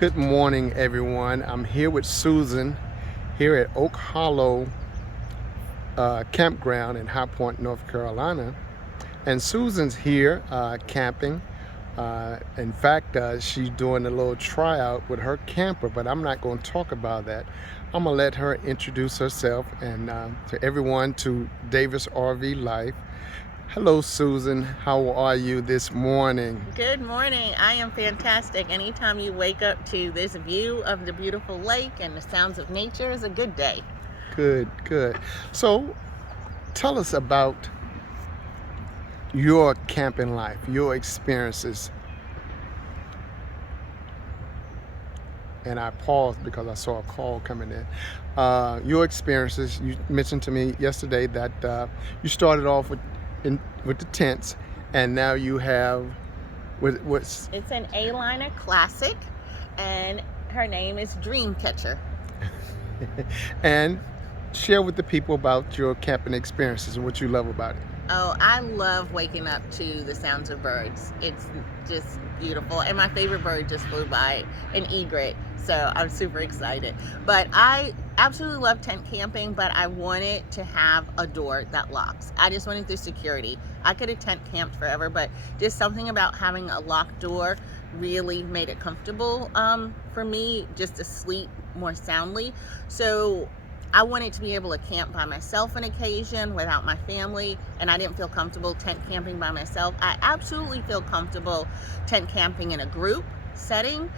Good morning, everyone. I'm here with Susan here at Oak Hollow Campground in High Point, North Carolina. And Susan's here camping. In fact, she's doing a little tryout with her camper, but I'm not going to talk about that. I'm going to let her introduce herself and to everyone to Davis RV Life. Hello, Susan. How are you this morning? Good morning. I am fantastic. Anytime you wake up to this view of the beautiful lake and the sounds of nature is a good day. Good, good. So tell us about your camping life, your experiences. And I paused because I saw a call coming in. Your experiences, you mentioned to me yesterday that you started off with the tents, and now you have what's It's an A-liner classic, and her name is Dreamcatcher. and share with the people about your camping experiences and what you love about it. Oh, I love waking up to the sounds of birds. It's just beautiful. And my favorite bird just flew by, an egret. So I'm super excited. But I absolutely love tent camping, but I wanted to have a door that locks. I just wanted the security. I could have tent camped forever, but just something about having a locked door really made it comfortable for me just to sleep more soundly. So I wanted to be able to camp by myself on occasion without my family, and I didn't feel comfortable tent camping by myself. I absolutely feel comfortable tent camping in a group setting.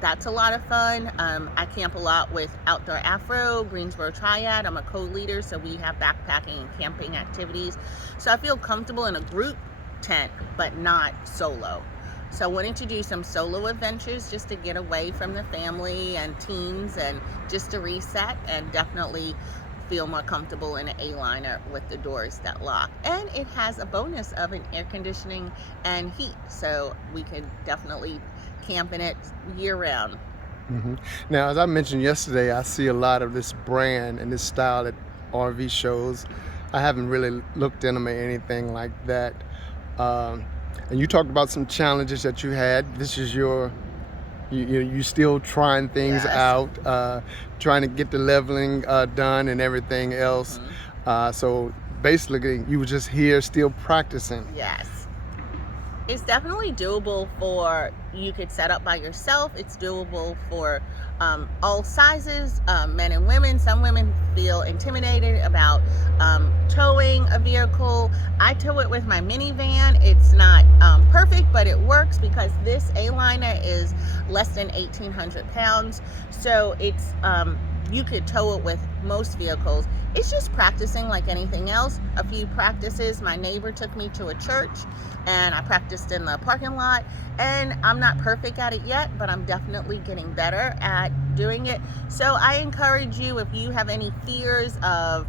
That's a lot of fun. I camp a lot with Outdoor Afro, Greensboro Triad. I'm a co-leader, so we have backpacking and camping activities. So I feel comfortable in a group tent, but not solo. So I wanted to do some solo adventures just to get away from the family and teens and just to reset, and definitely feel more comfortable in an A-liner with the doors that lock. And it has a bonus of an air conditioning and heat, so we can definitely camp in it year round. Now, as I mentioned yesterday, I see a lot of this brand and this style at RV shows. I haven't really looked in them or anything like that. And you talked about some challenges that you had. This is you still trying things Yes. out, trying to get the leveling done and everything else. So basically, you were just here still practicing. Yes. It's definitely doable for, you could set up by yourself. It's doable for all sizes, men and women. Some women feel intimidated about towing a vehicle. I tow it with my minivan. It's not perfect, but it works because this A-liner is less than 1,800 pounds. So it's you could tow it with most vehicles. It's just practicing like anything else. A few practices. My neighbor took me to a church and I practiced in the parking lot, and I'm not perfect at it yet, but I'm definitely getting better at doing it. So I encourage you, if you have any fears of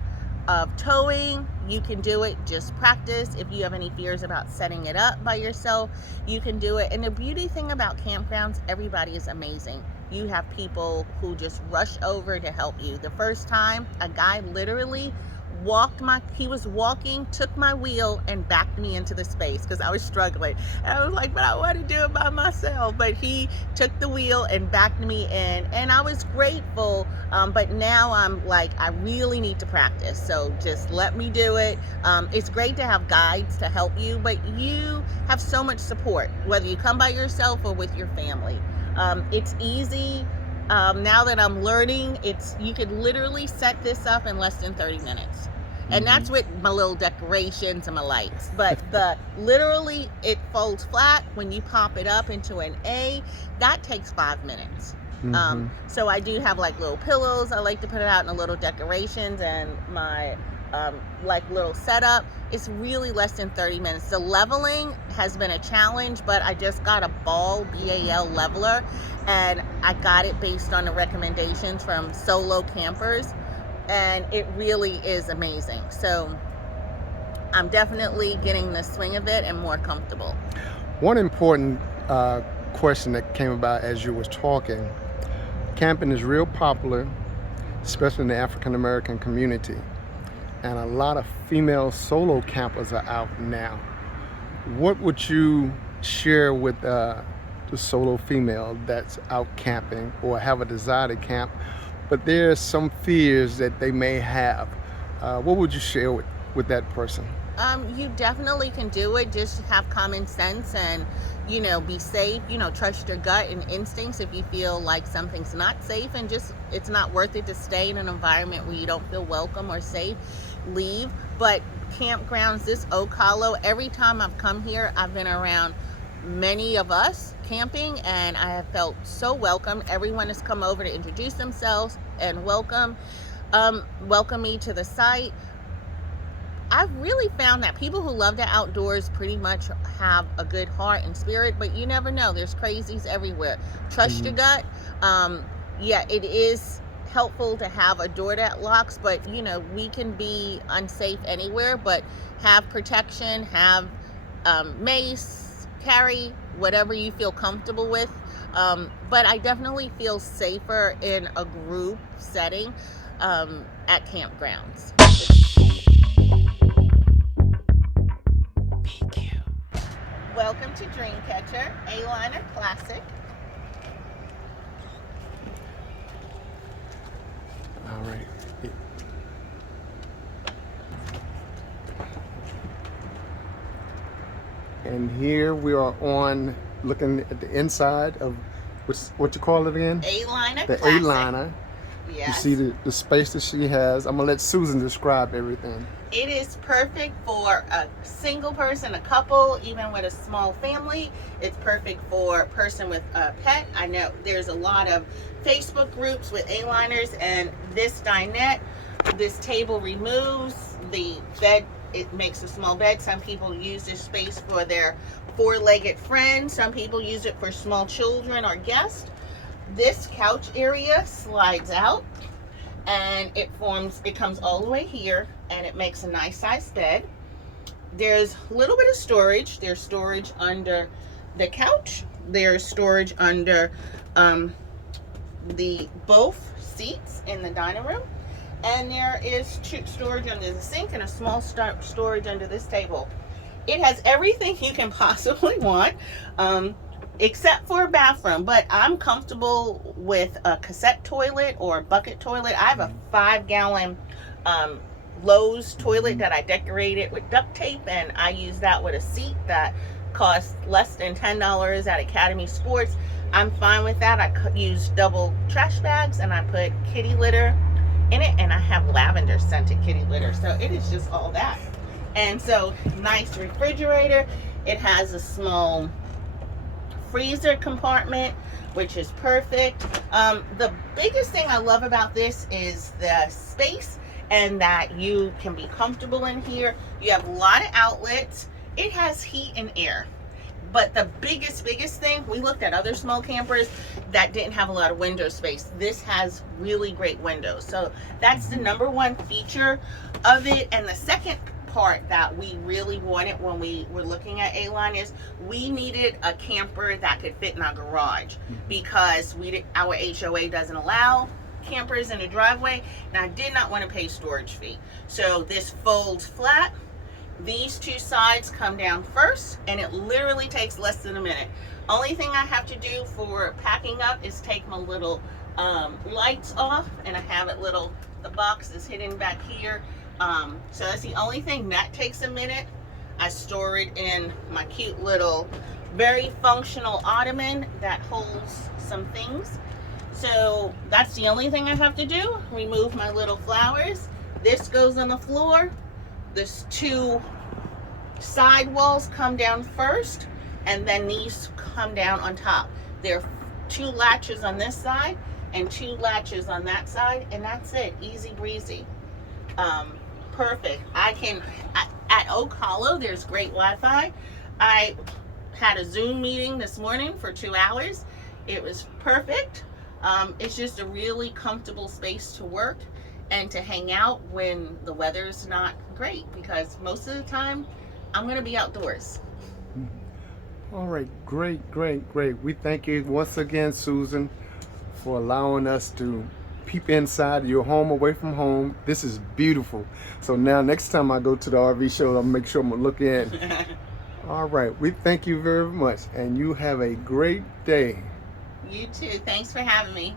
towing, you can do it. Just practice. If you have any fears about setting it up by yourself, you can do it. And the beauty thing about campgrounds, everybody is amazing. You have people who just rush over to help you. The first time, a guy literally he was walking, took my wheel and backed me into the space because I was struggling. And I was like, but I want to do it by myself. But he took the wheel and backed me in, and I was grateful. But now I'm like, I really need to practice. So just let me do it. It's great to have guides to help you, but you have so much support, whether you come by yourself or with your family. It's easy. Now that I'm learning, you could literally set this up in less than 30 minutes. And that's with my little decorations and my lights. But literally it folds flat. When you pop it up into an A, that takes 5 minutes. So I do have like little pillows. I like to put it out in a little decorations, and my like little setup. It's really less than 30 minutes. The leveling has been a challenge, but I just got a BAL leveler, and I got it based on the recommendations from solo campers, and it really is amazing. So I'm definitely getting the swing of it and more comfortable. One important question that came about as you was talking, camping is real popular, especially in the African American community. And a lot of female solo campers are out now. What would you share with the solo female that's out camping or have a desire to camp, but there's some fears that they may have. What would you share with that person? You definitely can do it. Just have common sense and, be safe. Trust your gut and instincts. If you feel like something's not safe and just it's not worth it to stay in an environment where you don't feel welcome or safe, leave. But campgrounds, this Oak Hollow, every time I've come here, I've been around many of us camping and I have felt so welcome. Everyone has come over to introduce themselves and welcome me to the site. I've really found that people who love the outdoors pretty much have a good heart and spirit, but you never know. There's crazies everywhere. Trust your gut. Yeah, it is helpful to have a door that locks, but we can be unsafe anywhere, but have protection, have mace, carry whatever you feel comfortable with. But I definitely feel safer in a group setting at campgrounds. Welcome to Dreamcatcher, A-Liner Classic. All right. And here we are on looking at the inside of what you call it again? A-Liner The Classic. A-Liner. Yes. You see the space that she has. I'm gonna let Susan describe everything. It is perfect for a single person, a couple, even with a small family. It's perfect for a person with a pet. I know there's a lot of Facebook groups with A-liners, and this dinette, this table removes the bed. It makes a small bed. Some people use this space for their four-legged friends. Some people use it for small children or guests. This couch area slides out and it comes all the way here and it makes a nice sized bed. There's a little bit of storage. There's storage under the couch. There's storage under both seats in the dining room. And there is storage under the sink and a small storage under this table. It has everything you can possibly want. Except for a bathroom, but I'm comfortable with a cassette toilet or a bucket toilet. I have a 5-gallon Lowe's toilet that I decorated with duct tape, and I use that with a seat that costs less than $10 at Academy Sports. I'm fine with that. I use double trash bags and I put kitty litter in it, and I have lavender scented kitty litter, so it is just all that. And so, nice refrigerator. It has a small freezer compartment, which is perfect. The biggest thing I love about this is the space and that you can be comfortable in here. You have a lot of outlets. It has heat and air. But the biggest thing, we looked at other small campers that didn't have a lot of window space. This has really great windows. So that's the number one feature of it. And the second part that we really wanted when we were looking at A-Line is we needed a camper that could fit in our garage, because our HOA doesn't allow campers in the driveway, and I did not want to pay storage fee. So this folds flat. These two sides come down first, and it literally takes less than a minute. Only thing I have to do for packing up is take my little lights off, and I have it the box is hidden back here. So that's the only thing that takes a minute. I store it in my cute little, very functional ottoman that holds some things. So that's the only thing I have to do. Remove my little flowers. This goes on the floor. This two side walls come down first, and then these come down on top. There are 2 latches on this side and 2 latches on that side, and that's it. Easy breezy. Perfect. At Oak Hollow, there's great Wi-Fi. I had a Zoom meeting this morning for 2 hours. It was perfect. It's just a really comfortable space to work and to hang out when the weather's not great, because most of the time I'm going to be outdoors. All right, great. We thank you once again, Susan, for allowing us to peep inside your home away from home. This is beautiful. So now next time I go to the RV show, I'll make sure I'm gonna look in. All right. We thank you very much, and you have a great day. You too. Thanks for having me.